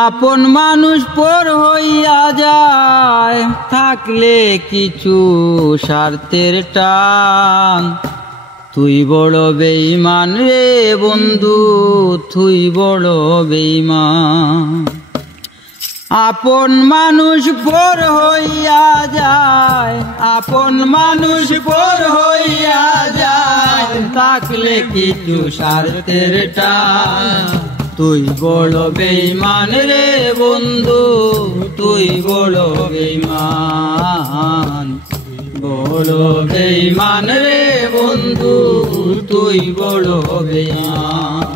আপন মানুষ পর হইয়া যায়, থাকলে কিছু স্বার্থের টান। তুই বড় বেঈমান রে বন্ধু, তুই বড় বেঈমান। আপন মানুষ পর হইয়া যায়, আপন মানুষ পর হইয়া যায়, থাকলে কিছু স্বার্থের টান। তুই বড় বেঈমান রে বন্ধু, তুই বড় বেঈমান। বড় বেঈমান রে বন্ধু, তুই বড় বেঈমান।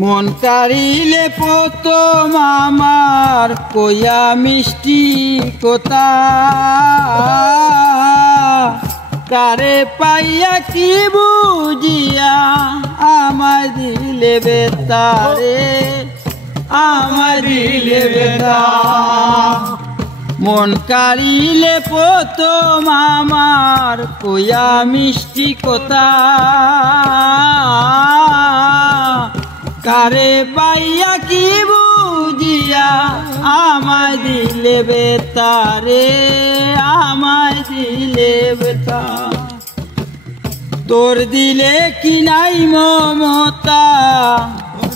মন কাড়িলে প্রথম আমার কইয়া মিষ্টি কথা, কারে পাইয়া কি বুঝিয়া আমায় দিলে বেতারে, আমায় দিলে বেতা। মন কাড়িলে প্রথম আমার কইয়া মিষ্টি কথা, কারে পাইয়া কি বুঝিয়া আমায় দিলে বেতারে, আমায় দিলে বেতা। তোর দিলে কি নাই মমতা,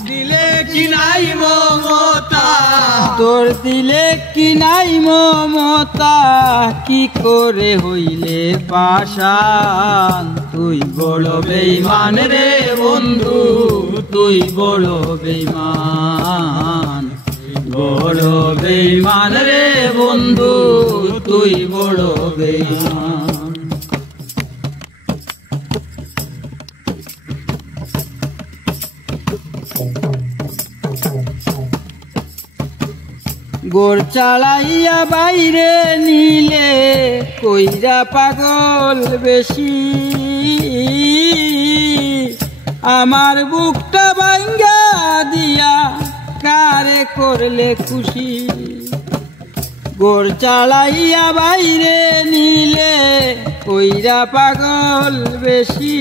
দিলে কি নাই মমতা, তোর দিলে কি নাই মমতা, কি করে হইলে পাশান। তুই বড় বেঈমান রে বন্ধু, তুই বড় বেঈমান। বড় বেঈমান রে বন্ধু, তুই বড় বেঈমান। গোর চালাইয়া বাইরে নিলে কইরা পাগল বেশি, আমার বুকটা ভাঙ্গা দিয়া কারে করলে খুশি। গোর চালাইয়া বাইরে নিলে কইরা পাগল বেশি,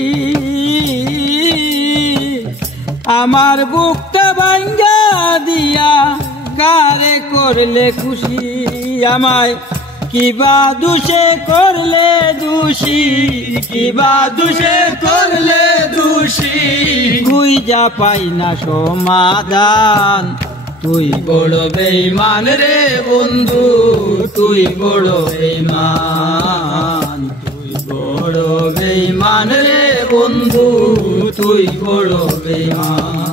আমার বুকটা ভাঙ্গা দিয়া কারে করলে খুশি। আমায় কিবা দুষে করলে দোষী, কিবা দুষে করলে দোষী, খুঁজা পাই না সমাধান। তুই বড় বেঈমান রে বন্ধু, তুই বড় বেঈমান। তুই বড় বেঈমান রে বন্ধু, তুই বড় বেঈমান।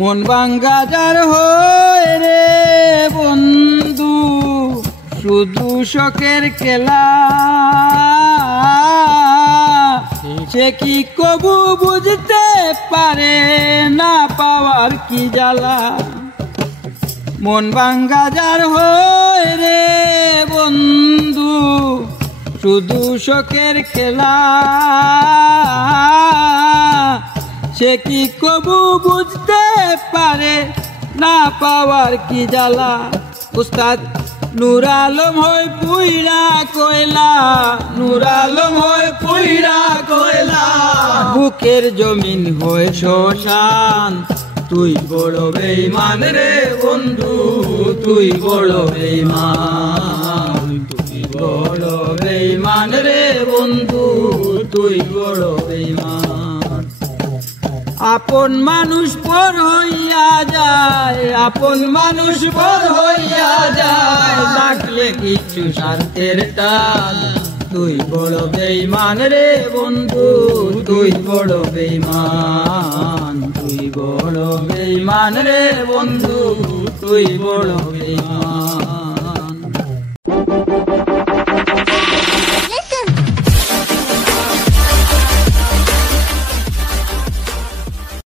মন ভাঙ্গা যার হয় রে বন্ধু, শুধু শখের খেলা, সে কি কবু বুঝতে পারে না পাওয়ার কি জ্বালা। মন ভাঙ্গা যার হয় রে বন্ধু, শুধু শখের খেলা, সে কি কবু বুঝতে পারে না পাওয়ার কি জ্বালা। উস্তাদ নূর আলম হয় পুইরা কয়লা, নূর আলম হয় পুইরা কয়লা, বুকের জমিন হয় শ্মশান। তুই বড় বেঈমান রে বন্ধু, তুই বড় বেঈমান। তুই বড় বেঈমান রে বন্ধু, তুই বড় বেঈমান। আপন মানুষ পর হইয়া যায়, আপন মানুষ পর হইয়া যায়, থাকলে কিছু স্বার্থের টান। তুই বড় বেঈমান রে বন্ধু, তুই বড় বেঈমান। তুই বড় বেঈমান রে বন্ধু, তুই বড় বেঈমান।